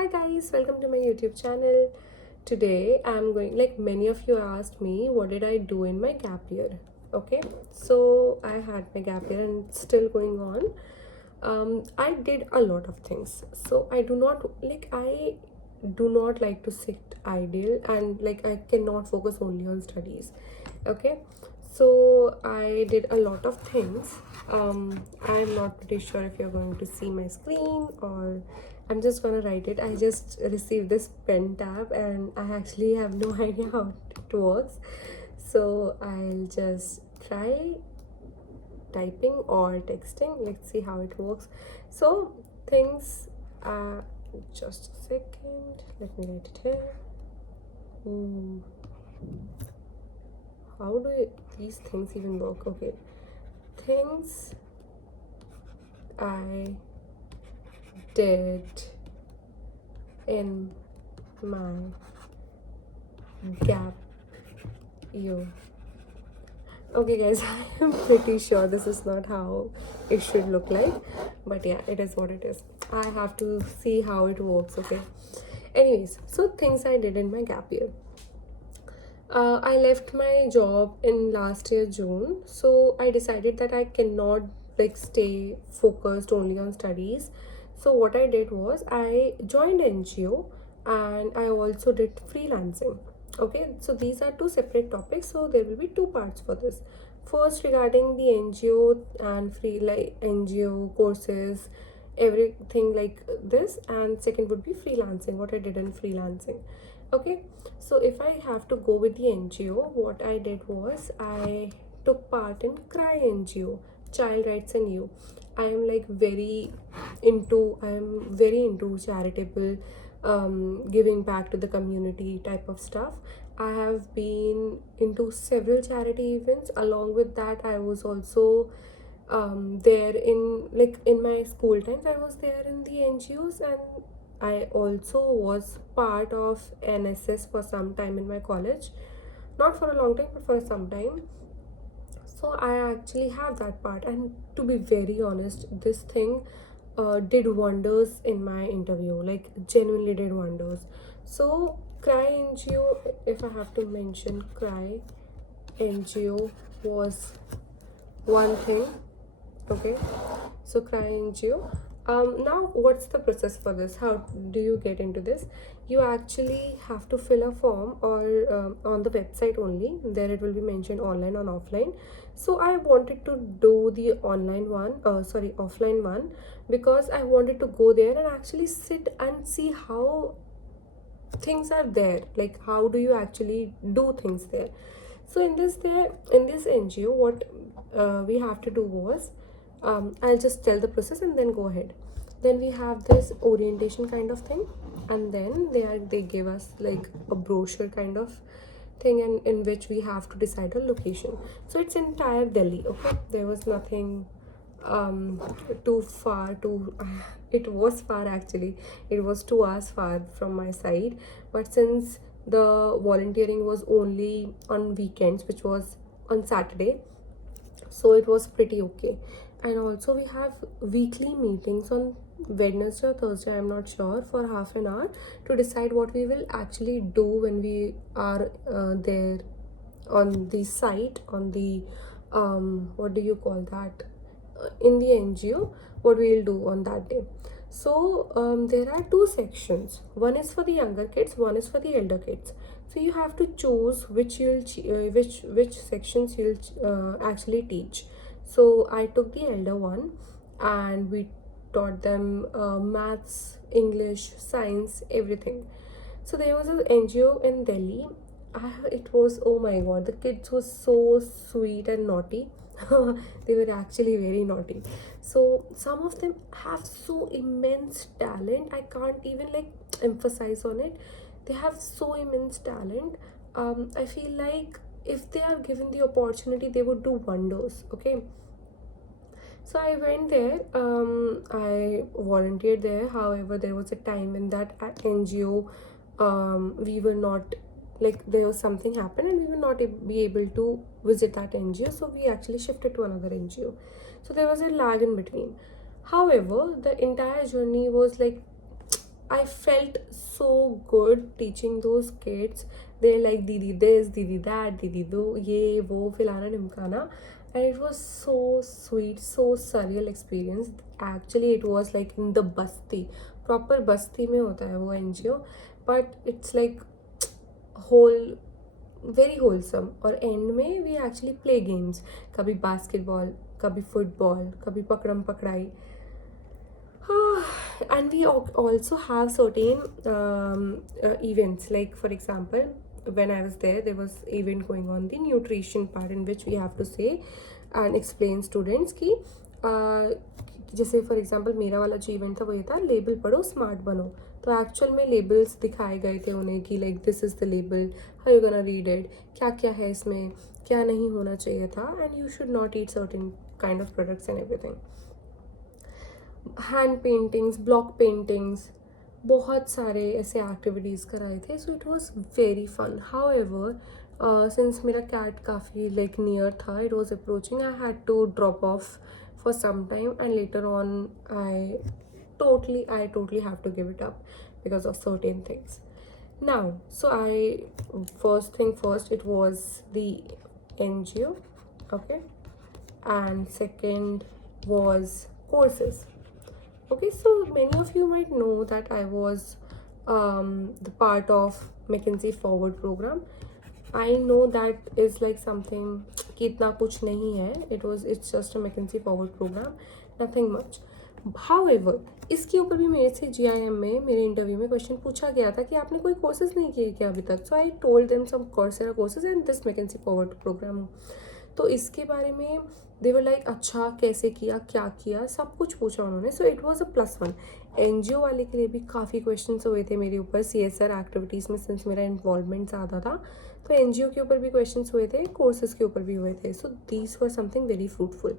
Hi guys, welcome to my YouTube channel. Today I'm going, like many of you asked me, what did I do in my gap year? Okay, so I had my gap year and it's still going on. I did a lot of things. So I do not like to sit idle, and like I cannot focus only on studies. Okay, so I did a lot of things. I'm not pretty sure if you're going to see my screen, or I'm just gonna write it. I just received this pen tab and I actually have no idea how it works. So I'll just try typing or texting. Let's see how it works. So things, just a second. Let me write it here. How do these things even work? Okay, things I did in my gap year. Okay guys, I'm pretty sure this is not how it should look like, but yeah, it is what it is. I have to see how it works. Okay, anyways, so things I did in my gap year. I left my job in last year June, so I decided that I cannot like stay focused only on studies. So what I did was I joined NGO and I also did freelancing. Okay, so these are two separate topics, so there will be two parts for this. First, regarding the NGO and free like NGO courses, everything like this, and second would be freelancing, what I did in freelancing. Okay, so if I have to go with the NGO, what I did was I took part in Cry NGO, Child Rights and You. I am very into charitable, giving back to the community type of stuff. I have been into several charity events. Along with that, I was also there in like in my school times. I was there in the NGOs, and I also was part of NSS for some time in my college. Not for a long time, but for some time. So I actually have that part, and to be very honest, this thing did wonders in my interview, like genuinely did wonders. So Cry NGO, if I have to mention, Cry NGO was one thing. Okay, so Cry NGO. Now what's the process for this? How do you get into this? You actually have to fill a form, or on the website only. There it will be mentioned online and offline. So I wanted to do the offline one, because I wanted to go there and actually sit and see how things are there, like how do you actually do things there. So in this NGO, what we have to do was, I'll just tell the process and then go ahead. Then we have this orientation kind of thing, and then they give us like a brochure kind of thing, and in which we have to decide a location. So it's entire Delhi. Okay, there was nothing too far to it was far actually. It was 2 hours far from my side, but since the volunteering was only on weekends, which was on Saturday, so it was pretty okay. And also we have weekly meetings on Wednesday or Thursday, I'm not sure, for half an hour, to decide what we will actually do when we are there on the site, on the what do you call that, in the NGO, what we will do on that day. So there are two sections. One is for the younger kids, one is for the elder kids. So you have to choose which sections you'll actually teach. So I took the elder one, and we taught them maths, English, science, everything. So there was an NGO in Delhi. It was, oh my god, the kids were so sweet and naughty. They were actually very naughty. So some of them have so immense talent. I can't even like emphasize on it. They have so immense talent. I feel like if they are given the opportunity, they would do wonders. Okay, so I went there. I volunteered there. However, there was a time in that at NGO, we were not, like there was something happened and we were not be able to visit that NGO. So we actually shifted to another NGO. So there was a lag in between. However, the entire journey was like I felt so good teaching those kids. They're like didi this, didi that, didi do, ye, wo, filana, nimkana. And it was so sweet, so surreal experience. Actually, it was like in the basti. Proper basti में होता है वो NGO. But it's like whole very wholesome. और and में we actually play games. कभी basketball, कभी football, कभी पकड़म पकड़ाई. And we also have certain events, like for example, when I was there was event going on the nutrition part, in which we have to say and explain students कि जैसे for example मेरा वाला जो event था वो ये था, label पढ़ो स्मार्ट बनो. तो एक्चुअल में लेबल्स दिखाए गए थे उन्हें कि like this is the label, how you gonna read it, क्या क्या है इसमें, क्या नहीं होना चाहिए था, and you should not eat certain kind of products and everything. Hand paintings, block paintings, बहुत सारे ऐसे एक्टिविटीज़ कराए थे. So it was very fun. However since मेरा कैट काफ़ी लाइक नियर था, it was approaching, I had to drop off for some time, and later on I totally have to give it up because of certain things. Now, so first thing first, it was the NGO, okay, and second was courses. Okay, so many of you might know that I was the part of McKinsey Forward program. I know that is like something कि इतना कुछ नहीं है. It's just a McKinsey Forward program, nothing much. However, इसके ऊपर भी मेरे से GIM में मेरे इंटरव्यू में क्वेश्चन पूछा गया था कि आपने कोई कोर्सेज नहीं किए क्या अभी तक. So I told them some Coursera courses and this McKinsey Forward programme. तो इसके बारे में दे वर लाइक अच्छा कैसे किया, क्या किया, सब कुछ पूछा उन्होंने. सो इट वॉज +1. NGO वाले के लिए भी काफ़ी क्वेश्चन हुए थे मेरे ऊपर CSR एक्टिविटीज़ में, सिंस मेरा इन्वॉल्वमेंट ज़्यादा था. तो NGO के ऊपर भी क्वेश्चन हुए थे, कोर्सेज के ऊपर भी हुए थे. So these were something very fruitful.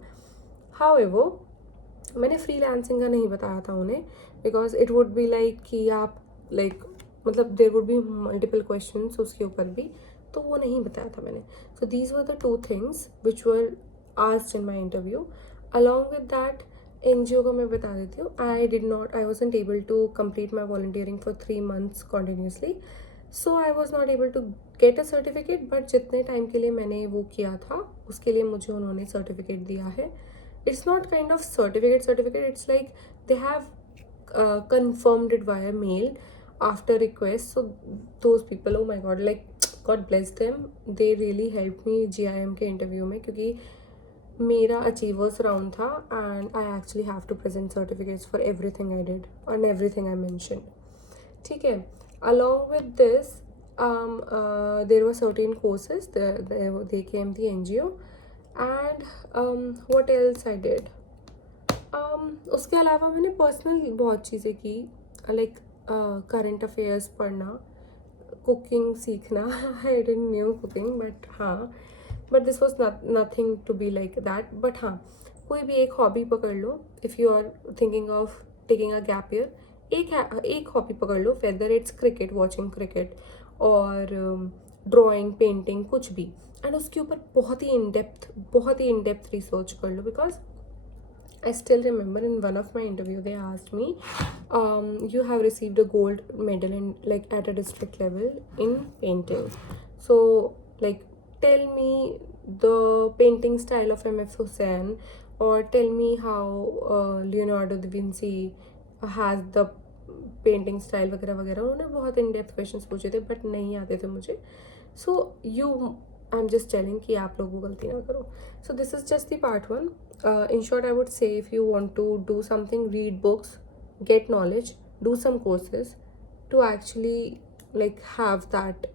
However मैंने फ्रीलांसिंग का नहीं बताया था उन्हें, because it would be like कि आप लाइक मतलब there would be multiple question उसके ऊपर भी, तो वो नहीं बताया था मैंने. So these were the 2 things which were asked in my interview. Along with that NGO को मैं बता देती हूँ. I wasn't able to complete my volunteering for 3 months continuously. So I was not able to get a certificate, but जितने time के लिए मैंने वो किया था उसके लिए मुझे उन्होंने सर्टिफिकेट दिया है. It's not kind of certificate, it's like they have confirmed it via mail after request. So those people, oh my god, like God bless them, they really helped me GIM के interview में, क्योंकि मेरा achievers round था and I actually have to present certificates for everything I did and everything I mention. ठीक है. Along with this there were certain courses, they came the NGO and what else I did. उसके अलावा मैंने personal बहुत चीज़ें की, like current affairs पढ़ना, cooking सीखना. I didn't knew cooking, but हाँ, but this was nothing to be like that. But हाँ, कोई भी एक हॉबी पकड़ लो. If you are thinking of taking a gap year, एक हॉबी पकड़ लो, whether it's cricket, watching cricket, और ड्राइंग, पेंटिंग, कुछ भी, एंड उसके ऊपर बहुत ही इन डेप्थ रिसर्च कर लो. Because I still remember in one of my interview they asked me, you have received a gold medal in like at a district level in painting. So like tell me the painting style of MF Hussain, or tell me how Leonardo da Vinci has the painting style वगैरह वगैरह. उन्होंने बहुत in depth questions पूछे थे, but नहीं आते थे मुझे. सो आई एम जस्ट टेलिंग कि आप लोग वो गलती ना करो. So this is just the part 1. In short, I would say if you want to do something, read books, get knowledge, do some courses to actually like have that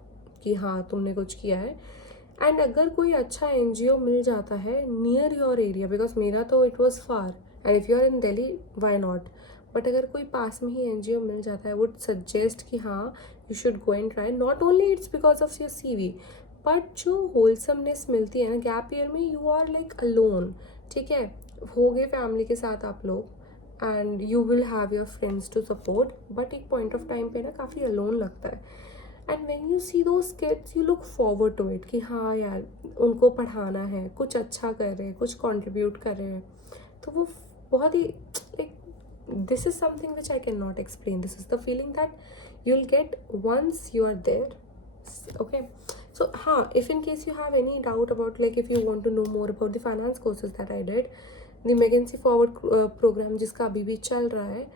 कि हाँ तुमने कुछ किया है. एंड अगर कोई अच्छा NGO मिल जाता है नियर योर एरिया, बिकॉज मेरा तो it was far, and if you are in Delhi why not, but अगर कोई पास में ही NGO मिल जाता है, आई वुड सजेस्ट कि हाँ you should go and try. Not only it's because of your CV, बट जो होलसमनेस मिलती है ना गैप ईयर में, यू आर लाइक अलोन. ठीक है, हो गए फैमिली के साथ आप लोग and you will have your friends to support, but एक पॉइंट ऑफ टाइम पे ना काफ़ी अलोन लगता है. And when you see those kids, you look forward to it कि हाँ यार उनको पढ़ाना है, कुछ अच्छा कर रहे हैं, कुछ कंट्रीब्यूट कर रहे हैं. तो वो बहुत ही एक this is something which I cannot explain. This is the feeling that you'll get once you are there. Okay, so if in case you have any doubt about, like, if you want to know more about the finance courses that I did, the Emergency Forward program जिसका अभी भी चल रहा है,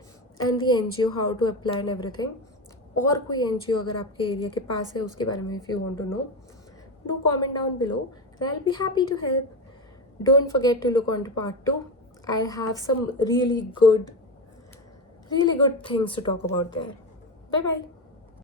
and the NGO how to apply and everything, और कोई NGO अगर आपके एरिया के पास है उसके बारे में if you want to know, do comment down below and I'll be happy to help. Don't forget to look on to part 2. I have some really good things to talk about there. Bye bye.